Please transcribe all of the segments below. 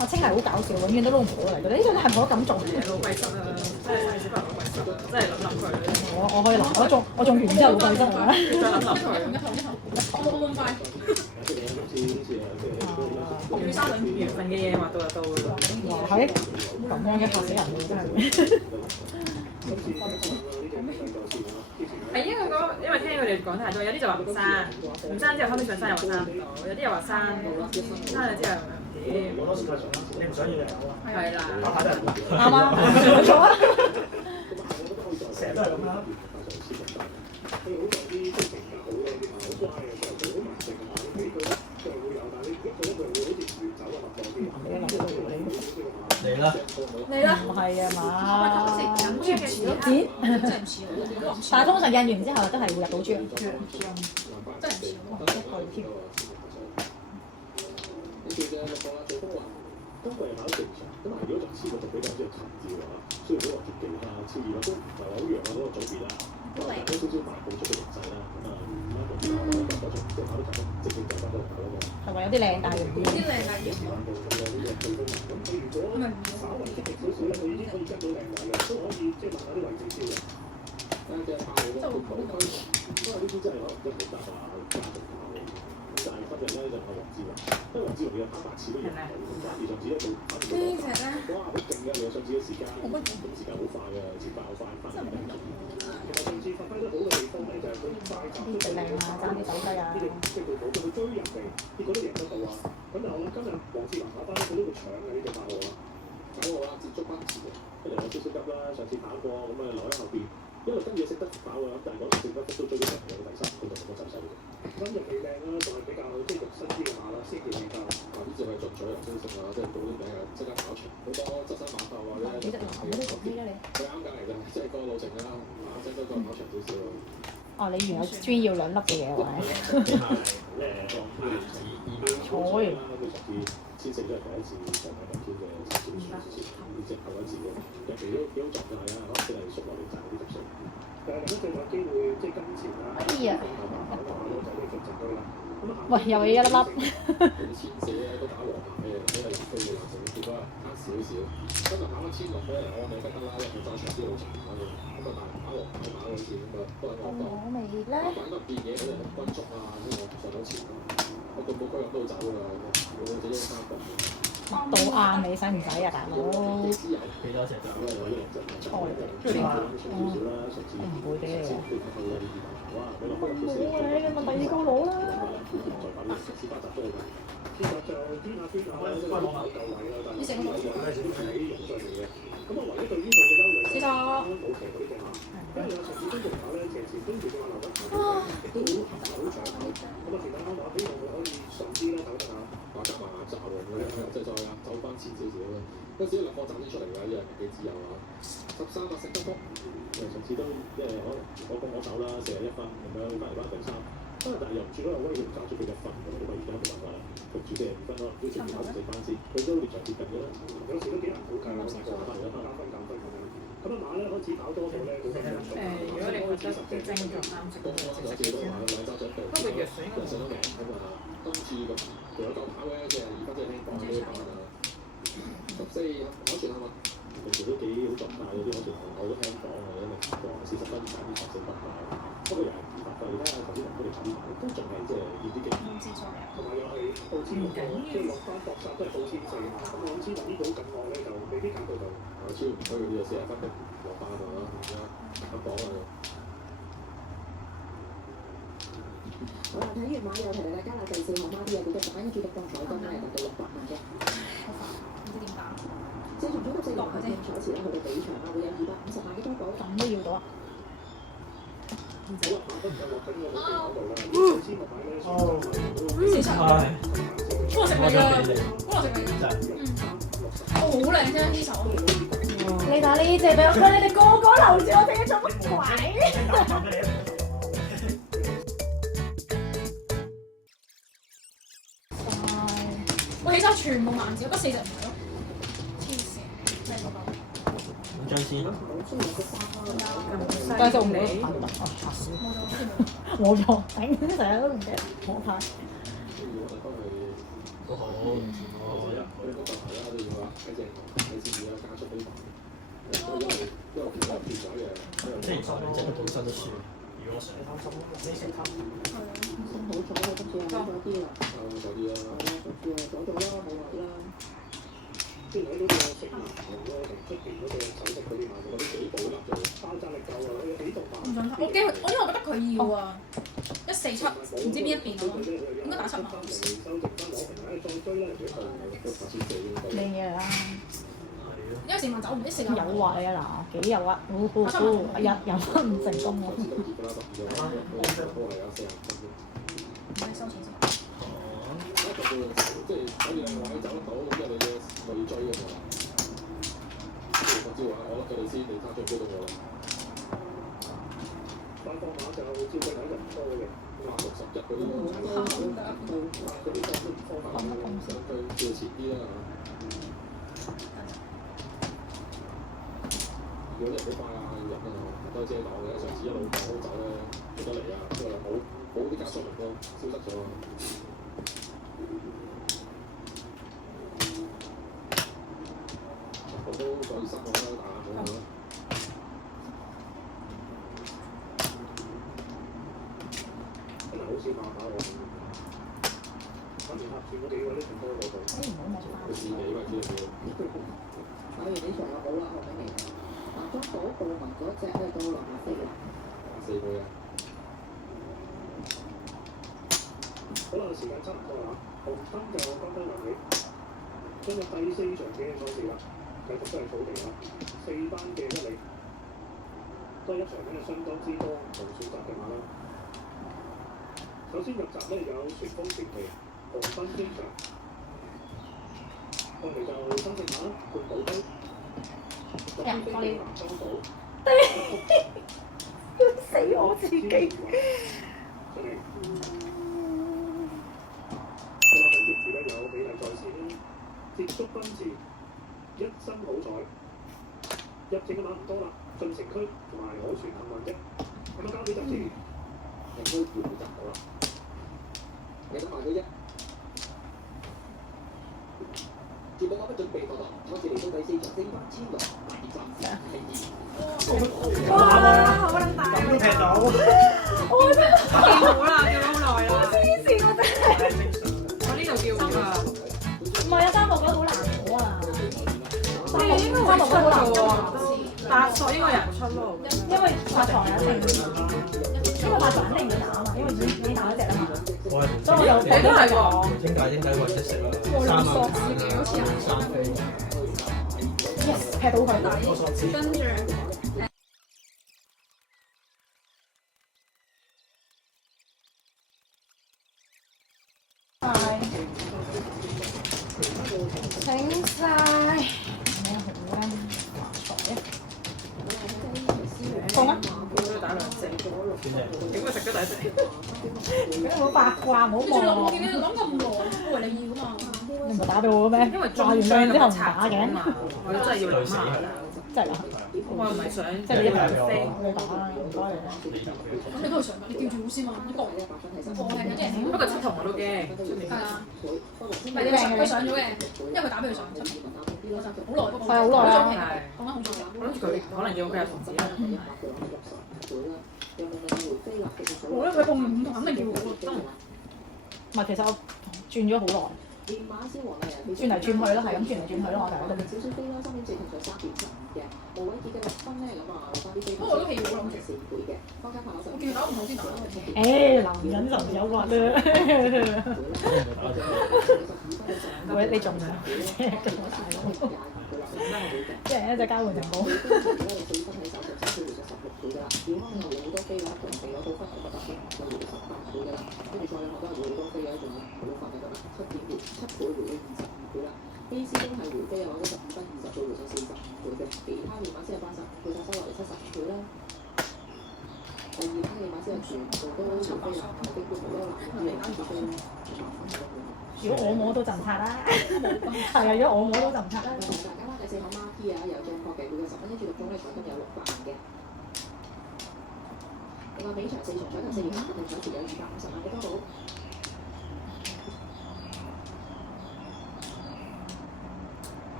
我清麗好搞笑，永遠都撈唔到嚟嘅。呢個係冇得咁做嘅。老貴室啊，真係細小朋友老貴室，真係諗佢。我可以諗，我種完之後老貴質啊！再諗佢。咁快。要三兩緣分嘅嘢畫到就到㗎啦。哇係咁樣嘅嚇死人喎，真係。係因為因為聽佢哋講太多，有啲就話唔生，唔生之後後尾上生又話生唔到，有啲又話生生咗之後唔掂。你唔想要就有啊。係啦。啱啊，冇錯啊。成日都係咁啦。嚟啦！嚟啦！唔係啊嘛，飲豬嘅時候剪，真係唔似喎，但係通常印完之後都係會入到豬。真係唔似喎。都係考正常，咁但係如果就黐個就比較即係殘照啊，雖然都話絕技啊、超二啦，都唔係話好弱啊嗰個組別啊，但係都少少大步出嘅形勢啦，咁啊嗰場即係考到直正就翻到嚟嗰個。係咪有啲靚大型啲？啲靚大型喎。咁佢如果稍為積極少少咧，佢已經可以跟到靚大嘅，都可以即係問下啲位置先嘅。但係炮嗰個區，因為呢啲真係可能真係好大啊，加重炮嘅。但係今日咧就係黃志華，因為黃志華嘅打八次都贏到，加二上次一度打唔到。呢隻咧，哇！好勁嘅，兩上次嘅時間，咁時間好快嘅，節奏好快，翻嚟嘅。其實上次發揮得好嘅地方咧，就係佢快走。呢隻靚啊，爭啲手雞啊！呢啲即係佢冇佢追人哋，結果都贏得到啊！咁但係我諗今日黃志華打翻佢都會搶嘅呢隻八號啊！9號啦，接觸不遲嘅，跟住我超急啦，上次跑過咁啊留喺後邊，因為跟住識得跑啊，但係嗰時不都追咗人嘅第三，佢就冇乜走手嘅。今日未靚啦，仲係比較即係肉身啲嘅馬啦，先叫比較。呢隻係進取又升升啊，即係到啲名啊，即刻跑長好多側身馬鬥啊，或者係佢啱㗎嚟㗎，即係個路程啦，馬即係都跑長少少。哦，你原來專要兩粒嘅嘢喎。彩。先勝都係第一次上馬今天嘅小選之前，呢隻後一次嘅入嚟都幾好狀態啊！可能真係熟落嚟賺啲執數。但係咁最有機會即係今次啊！哎呀！就呢個陣堆啦。喂，又係一粒粒。千四咧都打和牌嘅，因為南非嘅男性結果差少少。今日跑咗千六咧，我咪覺得啦，因為揸長啲路程跑嘅，咁啊但係打和牌跑嗰次咁啊都係我當。我未咧。反得變嘢，嗰啲軍足啊，咁我上到前啊，我到冇區入都走㗎啦，我自己三個。到晏你使唔使啊，大佬？幾多隻㗎？菜嚟嘅。唔會俾你啊！冇啊！你問第二個佬啦。你食乜？知道。即係再走翻前少少啦。嗰時兩個站先出嚟㗎，一人幾自由啊！13啊，食得多。上次都即係可能我講我走啦，41分咁樣翻嚟翻第三。但係又唔算嗰個威脅揸出佢1分㗎，咁啊而家冇辦法啦，焗住42分咯，都前面跑4班先，佢都連場接近㗎啦。有時都幾難估計咯，加分咁樣。咁啊馬咧開始跑多咗咧，好多人出。如果你覺得啲精就啱食嘅，我自己都買咗兩揸準備。不過藥水應該上咗名咁啊，今次咁仲有夠跑嘅，即係2分即係聽講呢啲馬啊。14跑全係嘛？平時都幾好狀態嗰啲，我都聽講啊，有啲明講40分揀啲14分跑。不過又係發揮，而家頭先同佢哋講啲都仲係即係要啲技巧。同埋又係報簽嗰個，即係落翻搏殺都係報簽4嘛。咁我諗知道呢個好緊要咧，就未必揀到就超唔區嗰啲就40分落班啊，而家咁講啊。好啦，睇完馬又提大家啦，第4號馬啲嘢，佢嘅單注嘅中彩金咧達到600萬嘅。唔知點打。4場總及4場嘅賽事咧，佢哋比場啊會有250萬嘅多寶。咁都要到啊！唉，幫我食咪㗎，幫我食咪㗎。好靚啫呢首。你打呢隻俾我，你哋個個留住我哋做乜鬼？我起手全部慢字，得4隻唔係咯。黐線，真係嗰個。5張先。但係就唔會排到得，嚇死！冇錯，頂成日都唔記得我排。都好，隻都本身都輸。如果想貪心，你識貪。好彩啊，今次又好咗啲啦。好咗啲啦。係啊，今次又咗咗啦，冇位啦。即係喺嗰個食物同嗰個出邊嗰個手續嗰啲嘛，嗰啲幾保留就爆炸力夠啊，幾獨白。唔想睇，我驚佢，因為我覺得佢要啊147，唔知邊一邊咯，應該打7碼。靚嘢啦，因為成晚走唔一成有位啊嗱，幾有啊，有分唔成功喎。唔使收錢先。即係可以兩個位走得到，咁因為你嘅累追㗎嘛。我知話，我覺得佢哋先你差最高到我啦。翻方馬就照佢睇就唔多嘅，61嗰啲。佢哋都方法上去照前啲啦嚇。如果人好快啊，要入啊，多遮擋嘅，上次一路擋走咧，出得嚟啊，因為冇啲加速力咯，消失咗啊。我都再失望啦，打好啦。真係好少爆打我。反而客串嗰幾個都仲多過佢。佢試你嘛，知唔知？打完呢場又好啦，何炳明。嗱，中島布文嗰隻咧到落下飛啦。4個嘅。好啦，時間差唔多啦，紅燈就剛剛亮起，進入第4場嘅賽事啦，繼續都係草地啦，4班嘅一哩，都係一場咧相當之多唔同選擇嘅馬啦。首先入閘咧有旋風傳奇、紅燈機場，我哋就新勝馬啦，半島堆，特別飛嘅南江島，死我自己。有比例在線啦，接觸分次，一身好彩，入正嘅馬唔多啦，進城區同埋可傳幸運啫。咁啊交俾集資，應該要集到啦。你得賣到1，全部馬不準備發動，我哋嚟到第4場4班千六大結集，哇！好撚大啊！咁踢到，我真係叫好啦，叫好耐啦。黐線，我真係。我呢度叫好啦。唔係啊，3號覺得好難攞啊。你應該會出嘅喎，8索應該有人出咯。因為發床有一定，因為發床肯定要打啊嘛，因為已經打咗隻啦嘛。所以我就你都係喎。點解揾隻食啦3索自己好似係？3飛。yes 劈到佢。跟住。醒晒，咩好啊？放啊！都打2隻，點會食咗第1隻？你唔好八卦，唔好你仲諗望。見你諗咁耐，我為你要啊嘛。你唔係打俾我嘅咩？因為打完兩之後唔打嘅，我真係要諗下。真係㗎。我又唔係想即係你一飛。你打啦，唔該你啦。咁你都係上㗎，你叫住好先嘛，一個。我係有啲人不過7同我都驚。係啊，唔係佢上咗嘅，因為佢打俾佢上7，好耐不過。係好耐啊。講得好早㗎。我諗住佢可能要佢有同子啦。我覺得佢報5同肯定要我得。唔係，其實我轉咗好耐，轉嚟轉去咯，係咁轉嚟轉去咯，我就係少少飛啦，3.4同上3.75嘅，無位結嘅6分咧，咁啊攞翻啲飛。不過我都幾好諗住4倍嘅，方家柏攞我叫佢打唔好先打。男人就唔有核啦。喂，你仲啊？咁大佬，即係一隻交換人工。健康又好多飛啦，同地攞到分就得嘅，就回18倍㗎啦。跟住再有好多係回多飛嘅，仲有好快嘅得啦，7倍回到22倍啦。A C 都係回飛啊，攞咗15分20倍回上45倍嘅，其他嘅馬先係85倍，再收落嚟70倍啦。第二班嘅馬先係全部都回飛啦，係經過好多難嘅啱住飛如果我摸到就唔拆啦，係啊！如果我摸到就唔拆啦。大家啦，第4項 Marquee 啊，有正確嘅，每個10分一注6中咧，彩金有600萬嘅。另外尾場4場彩頭4月限定彩池有250萬嘅多到。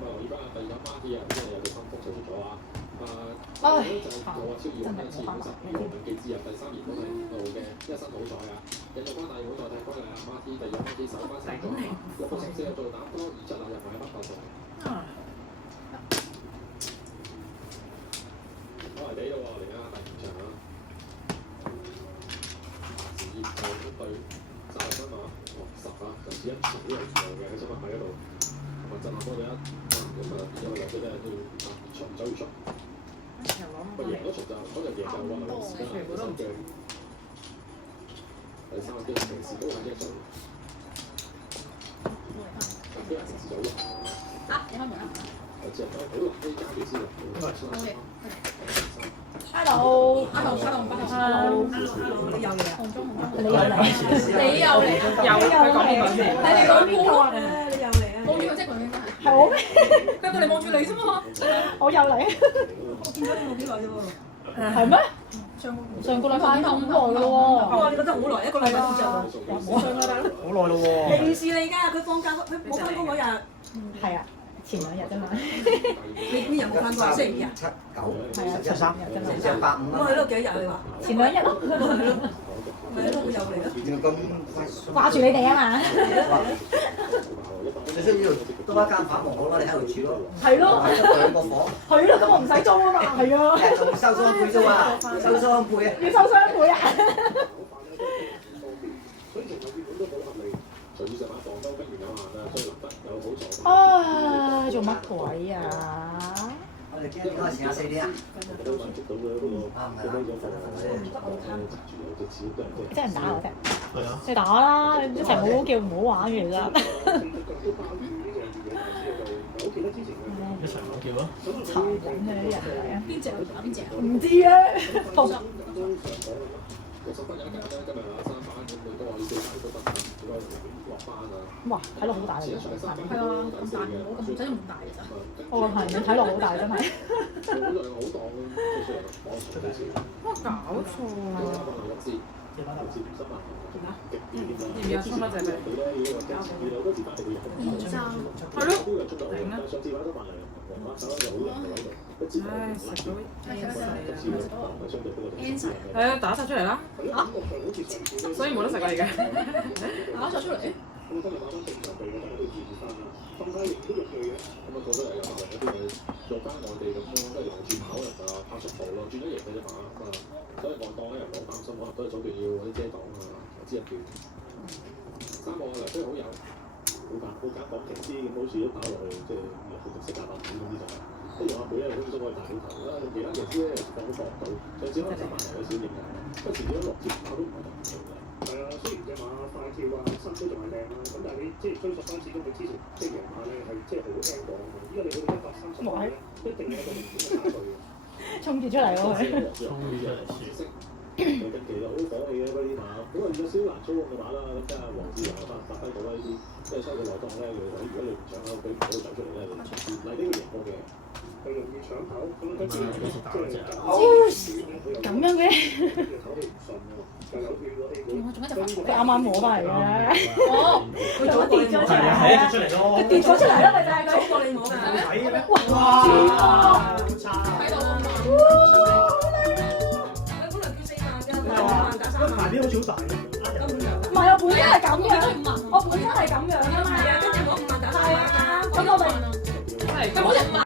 留意家第二個孖 T 啊，即係有隻心腹手術咗啊。就話超二嗰次50秒名記之入第3年都係路嘅，一身好彩啊！引入翻大會代替歸嚟啊，孖 T 第二孖 T 首翻成咗，64做膽多而質流入埋北球隊。攞嚟地咯喎，嚟啊第2場啊！熱球對30分啊，10啊，就只一場都有場嘅，喺新聞喺嗰度。咁啊，震撼波咗一，咁啊，因為有啲咧都要場走場。個贏嗰場就嗰隻贏就話兩時間新嘅。第3個機會平時都係一場。啲人平時走咯。你開門啊！我知啊，好難啲交俾先啊。Hello，你有嚟啊？你又嚟，係你講邊個啊？你又嚟啊？望住佢即係佢應該係。係我咩？佢過嚟望住你啫嘛。我又嚟。我見咗你冇幾耐啫喎。係咩？上個禮拜咁耐嘅喎。哇！你覺得好耐，1個禮拜先做。上個禮拜咯。好耐咯喎。平時嚟㗎，佢放假佢冇翻工嗰日。係啊，前2日啫嘛。你邊日冇翻工？星期5日。 係啊，前2日啫嘛。成150我喺度幾日你話？前2日咯。咪都會有嚟咯。掛住你哋啊嘛。你需唔需要多一間房房好啦？你喺度住咯。係咯。兩個房。係咯，咁我唔使租啊嘛。係啊。仲收雙倍啫嘛，收雙倍啊！要收雙倍啊！所以成個基本都好合理。隨住成晚房都不然有限啦，所以難得有好在。啊，做乜鬼啊？我哋今日開始下4點啊！都滿足到嘅嗰個最尾嗰個真係唔打我啫！係啊。你打啦，一齊冇叫唔好玩嘅其實。一齊冇叫啊！殘忍嘅啲人嚟啊！邊隻打邊隻？唔知啊，同哇睇落好大嚟嘅，係啊，咁大唔好咁真係唔大嘅咋。哦係，睇落好大真係。哇！搞錯啊！要唔要沖一隻俾你？現爭係咯，頂啊！唉，食到 answer 係啊，打晒出嚟啦！所以冇得食啊而家。打晒出嚟。咁今日打翻正常地，我哋都自然翻啦。咁但係亦都肉類嘅，咁啊過咗嚟有啲嘢做翻外地咁樣，都係留住跑人啊，跑速度咯，轉咗型嘅啫嘛。咁啊，所以外檔咧又唔好擔心，可能都係早段要嗰啲遮擋啊，投資入邊。3個嚟真係好有，好揀講平啲，咁好似都跑落去，即係入去食夾板子嗰啲就係。不如阿妹咧，好似都可以大起頭啦。其他嘅啲咧又放到到，上次可能3萬有少型嘅，不過遲啲6節跑都唔係咁好嘅。係啊，雖然隻馬快跳啊，身都仲係靚啦，咁但係你即係追溯翻，始終佢之前即係贏馬咧係即係好輕磅啊嘛。依家你去到130咧，一定有一個明顯嘅差距嘅。衝住出嚟喎佢。近期就好火氣嘅嗰啲馬，咁啊有少少難操控嘅馬啦，咁即係黃志華發揮到啦呢啲，即係收佢內檔咧，如果你唔搶口，佢唔好走出嚟咧，原嚟呢個贏過嘅，佢容易搶口，咁跟住即係咁樣嘅。佢啱啱摸翻嚟嘅。哦，佢早跌咗出嚟，係啊，佢跌咗出嚟咯，咪就係佢。早過你摸㗎。睇嘅咩？哇！睇到啊嘛。排啲好似好大嘅，唔係，我本身係咁樣，我本身係咁樣㗎嘛。跟住我5萬打3萬。係啊，咁我咪係，咁好似5萬